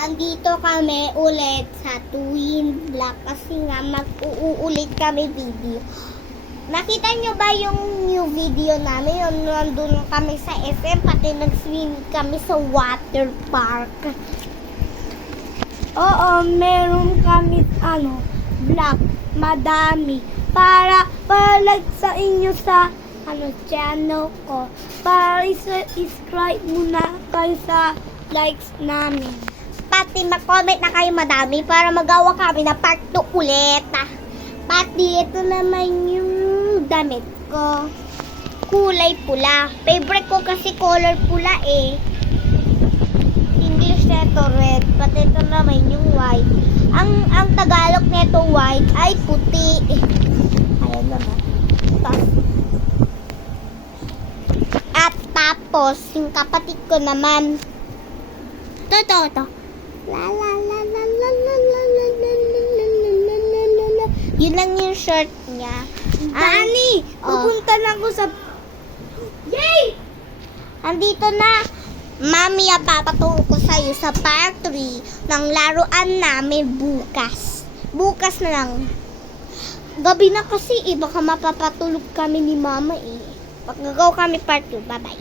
Andito kami ulit sa Twin Block kasi nga mag-uulit kami video. Nakita nyo ba yung new video namin? Yung nandun kami sa SM, pati nag-swim kami sa water park. Oo, meron kami vlog, madami. Para sa inyo sa channel ko. Para subscribe muna kayo sa likes namin. Pati mag-comment na kayo madami para magawa kami na part 2 ulit. Pati ito naman yung damit ko. Kulay pula. Favorite ko kasi color pula eh. English neto red. Pati ito naman yung white. Ang Tagalog neto white ay puti. Ayan naman. At tapos, yung kapatid ko naman. Ito. La la la la la la la la la la la la la la. Yun lang yung shirt niya. Dani, pupunta na ako sa... Yay! Andito na. Mami, papaturo ko sa'yo sa part 3 ng laruan namin bukas. Bukas na lang. Gabi na kasi baka mapapatulog kami ni mama eh. Pag nagawa kami part 2, bye-bye.